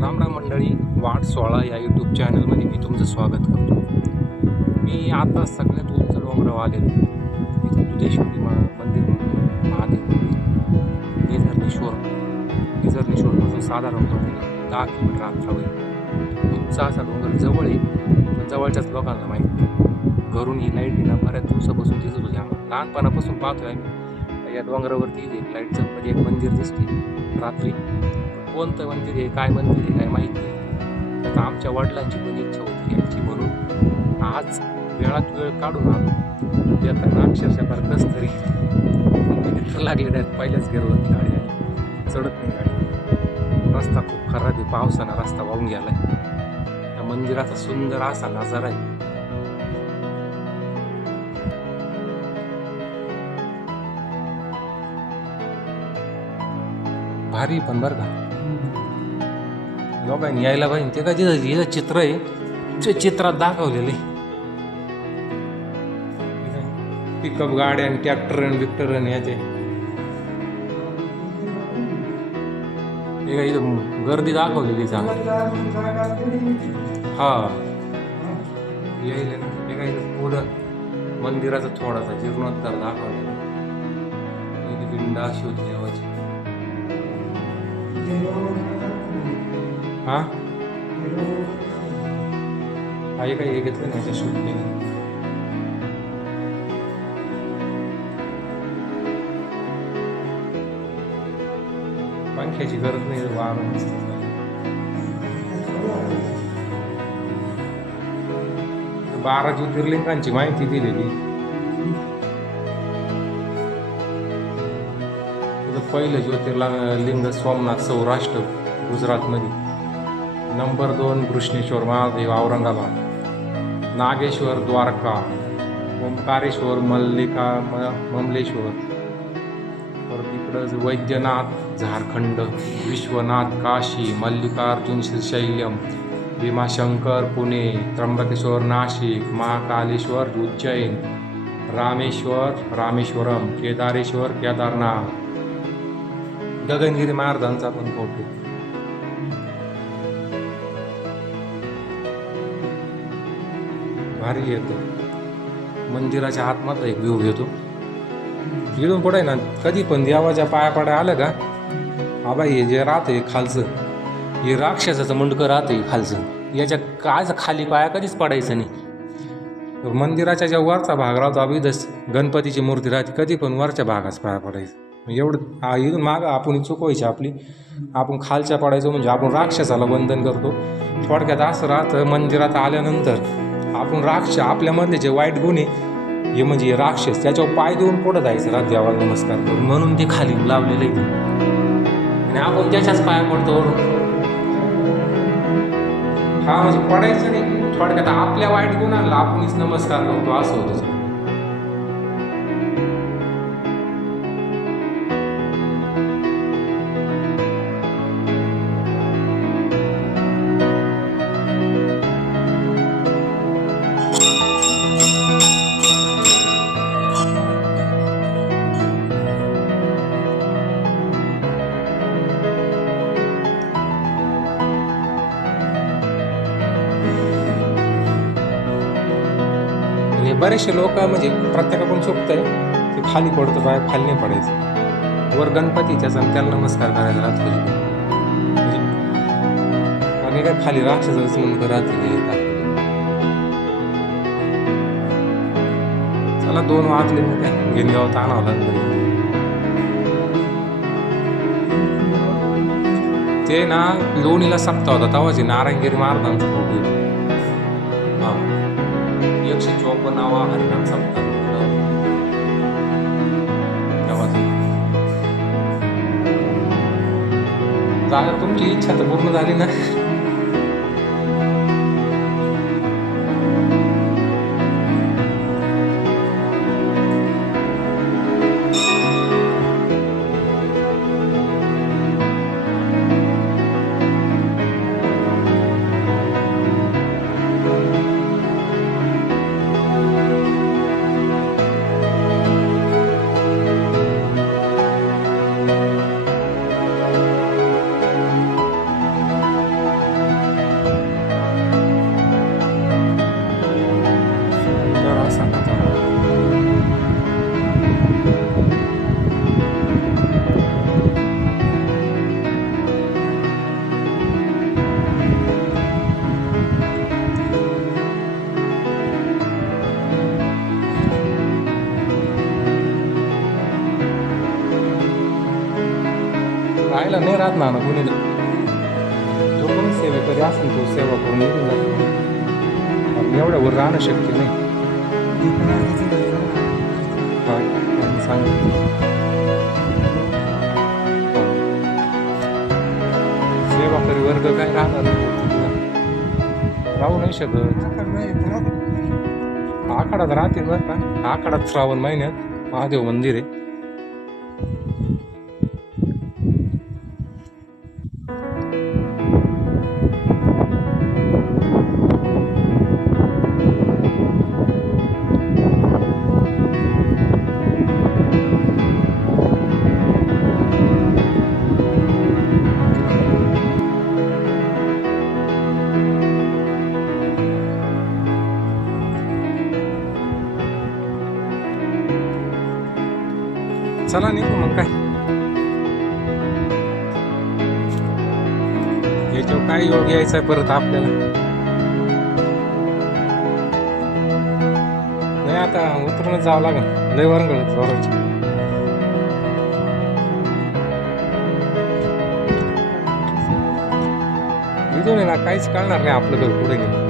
रामराम मंडळी, वाट 16 या यूट्यूब चॅनलमध्ये मी तुमचं स्वागत करतो. मी आता सगळ्यात उंच डोंगरावर आलेलो. इथं दुधेश्वरी मंदिर म्हणून महादेव मंदिर निझर्नेश्वरपासून साधारणपणे 10 किलोमीटर अंतरावर उंच असा डोंगर जवळ आहे, पण जवळच्याच लोकांना माहिती. घरून ही लाईट आहे ना बऱ्याच दिवसापासून दिसत होती आम्हाला. लहानपणापासून पाहतोय आम्ही या डोंगरावरती एक लाईट चमकते, एक मंदिर दिसते रात्री. कोणतं मंदिर आहे, काय मंदिर आहे, काय माहिती नाही. आता आमच्या वडिलांची पण इच्छा होती यायची, म्हणून आज वेळात वेळ काढून आलो. येताना अक्षरशः कस तरी लागले डायरेक्ट पहिल्याच गेअरवरती गाडी आली, चढत नाही गाडी. रस्ता खूप खराब आहे, पावसानं रस्ता वाहून गेलाय. त्या मंदिराचा सुंदर असा नजारा आहे. भारी पण बरं का, लोकांनी यायला पाहिजे. ते का जिथं चित्र आहे ते चित्रात दाखवलेले पिकअप गाड्या आणि ट्रॅक्टर आणि विक्टर आणि याचे. ते का इथं गर्दी दाखवलेली चांगली. हा यायला ना, ते का इथं पुढं मंदिराचा थोडासा जीर्णोद्धार दाखवलेला. पिंड अशी होती देवाची. हा आहे काही हे घेतलं नाही शूट केलं. पंख्याची गरज नाही, वारं मस्त. 12 ज्योतिर्लिंगांची माहिती दिलेली. पहिलं ज्योतिर्लिंग सोमनाथ सौराष्ट्र गुजरातमध्ये. नंबर 2 कृष्णेश्वर महादेव औरंगाबाद. नागेश्वर द्वारका. ओंकारेश्वर ममलेश्वर. परत इकडं वैद्यनाथ झारखंड. विश्वनाथ काशी. मल्लिकार्जुन श्रीशैल्यम. भीमाशंकर पुणे. त्र्यंबकेश्वर नाशिक. महाकालेश्वर उज्जैन. रामेश्वरम. केदारेश्वर केदारनाथ. गगनगिरी महाराजांचा पण फोटो. भारी येतो. मंदिराच्या आतमध्ये एक व्ह्यू घेतो. इकडून पुढे ना कधी पण देवाच्या पाया पडाय आलं का, आबाई हे जे राहते खालचं, हे राक्षसाचं मुंडकं राहते खालचं. याच्या कायच खाली पाया कधीच पडायचं नाही. मंदिराच्या ज्या वरचा भाग राहतो अभिदस गणपतीची मूर्ती राहते, कधी पण वरच्या भागाच पाया पडायचं. एवढं इथून मागं आपण चुकवायची आपली, आपण खालच्या पडायचो म्हणजे आपण राक्षसाला वंदन करतो. थोडक्यात असं राहतं, मंदिरात आल्यानंतर आपण आपल्यामधले जे वाईट गुण आहे हे म्हणजे राक्षस, त्याच्यावर पाय देऊन पुढं जायचं रात देवाला नमस्कार करून, म्हणून ते खाली लावलेलं आहे. आणि आपण त्याच्याच पाया पडतो. हा म्हणजे पडायचं नाही, थोडक्यात आपल्या वाईट गुणांना आपणच नमस्कार करतो, असं होतं. बरेचसे लोक म्हणजे प्रत्येकाकडून चुकतंय, ते खाली पडतं, पाय खाली नाही पडायचं. वर गणपतीच्याच आणि त्याला नमस्कार करायला राहतो. म्हणजे आम्ही काय खाली राक्षसच म्हणून राहते. चला 2 वाजले मग काय गिरगावात आणावं लागलं. ते ना लोणीला सप्ताह होता तेव्हाची नारायणगिरी महाराजांचा फोटो. हा 154 हरिनाम सप्ताह तेव्हा. तुमची इच्छा तर पूर्ण झाली ना. नाही राहत ना कोणी जो कोणी सेवेकरी असेल तो सेवा करून निघून जातो. कारण एवढ्यावर राहणं शक्य नाही. सांग सेवाकरी वर्ग काय राहणार राहू नाही शकत. आखाडात राहतील बरं का. आखाडात श्रावण महिन्यात महादेव मंदिर आहे. चला निघू मग काय. याच्यावर काय योग यायचा आहे परत आपल्याला. नाही आता उतरूनच जावं लागेल. लय वरंगळ जोराची. इथून आहे ना काहीच कळणार नाही आपलं घर पुढे गेलं.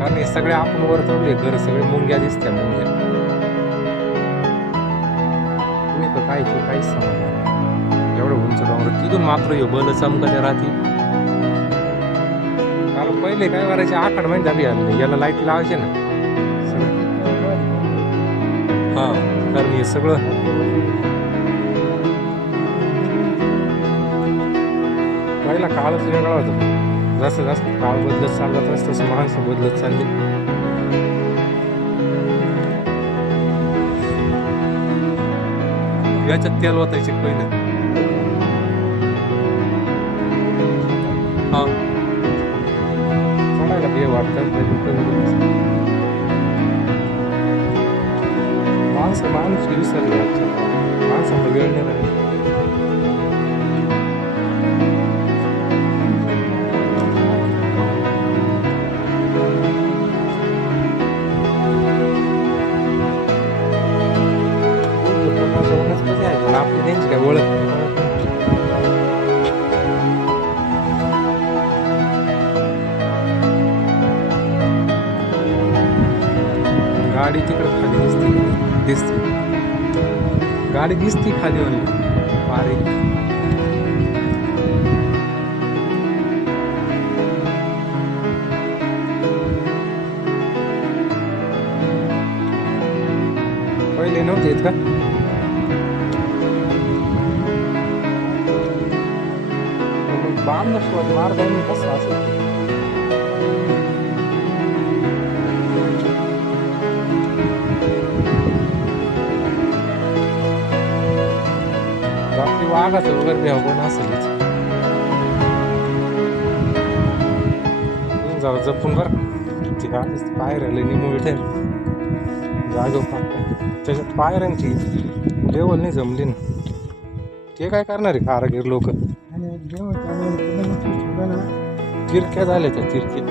कारण हे सगळे आपण वर चढले घर सगळे मुंग्या दिसत्या मुंग्या. काहीच समजणार एवढं उंच डोंगर तिथून मात्र यो बल चमकत्या राहतील. कारण पहिले काय करायचे आखाड माहिती दाबी आले याला लाईट लावायचे ना हा. कारण हे सगळं पहिला काळच वेगळा होता. जसं जास्त काळ बदलत चालला तसं माणसं बदलत चालली. याच्यात तेल वाचायचे पहिले. हा चढायला बे वाटतं. माणूस विसरले. माणसाला वेळ नाही राहिला. आपली त्यांची काय ओळख. गाडी तिकडे खाली दिसते. गाडी दिसती खाली वाली बारीक. पहिले नव्हते येत का. बांधल्याशिवाय मार्ग आहे कसं असं. रात्री वाघाचं वगैरे द्यावं पण असेल. जाऊ जपून बरं. ते आधीच पायऱ्याला निमू विठेल जागो त्याच्यात पायऱ्यांची लेवल नाही जमली ना. ते काय करणार आहे कारागीर लोक. तिरक्या झाल्या त्या तिरक्या.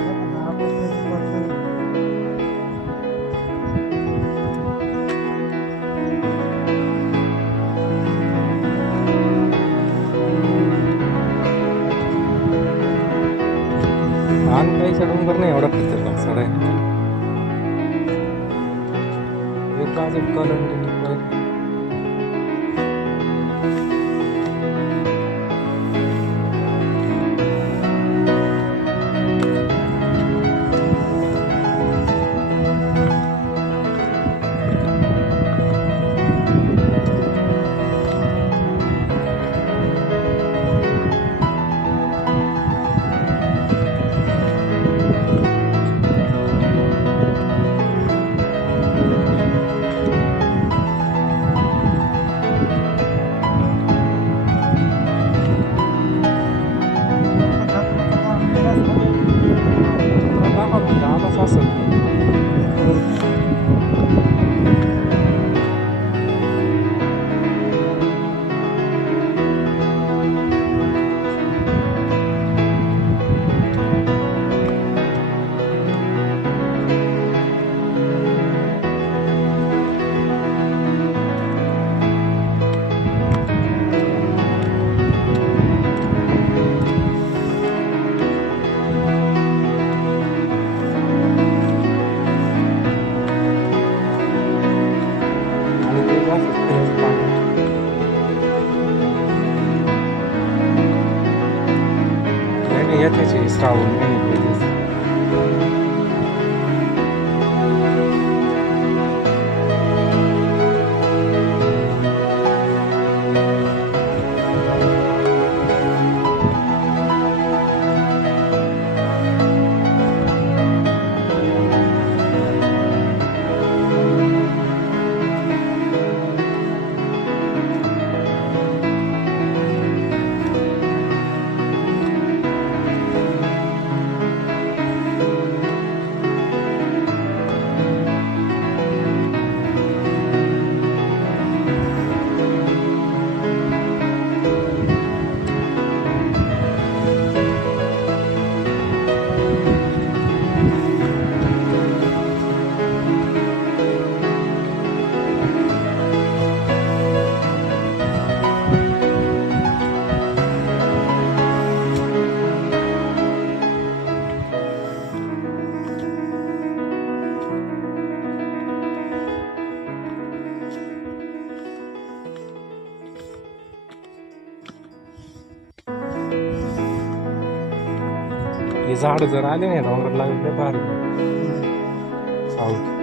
आण काहीचा डोंगर नाही एवढा खतरनाक सर आहे. एक बाजू कलंडी राहायचे श्रावण महिन्यात. हे झाड जर आले नाही डोंगरात लागले भारी सावली.